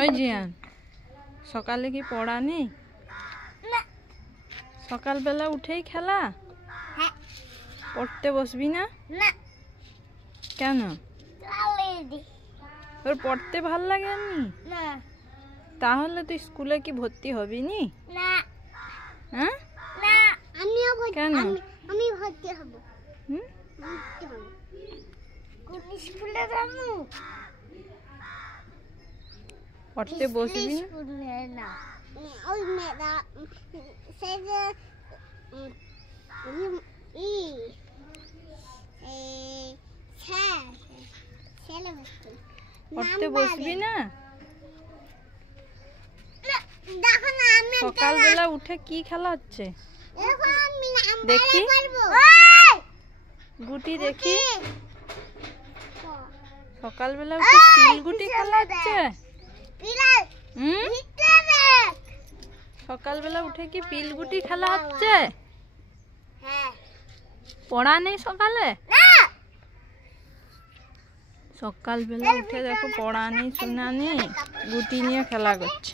ওই জিয়ান, সকালে কি পড়া নেই? সকালবেলা উঠেই খেলা? পড়তে বসবি না? কেন? তোর পড়তে ভাল লাগে নি? তাহলে তুই স্কুলে কি ভর্তি হবি নি? হ্যাঁ, কেন? আমি ভর্তি হব। কোন স্কুলে যাবো? পড়তে বসবি না? ওই মেয়েরা সে যে পড়তে বসবি না? সকালবেলা উঠে কি খেলা হচ্ছে দেখি, গুটি দেখি। সকালবেলা উঠে পিল গুটি খেলা হচ্ছে? সকালবেলা উঠে কি পিল গুটি খেলা হচ্ছে? পড়া নেই সকালে? সকালবেলা উঠে দেখো পড়া নেই, শোনা নেই, গুটি নিয়ে খেলা করছে।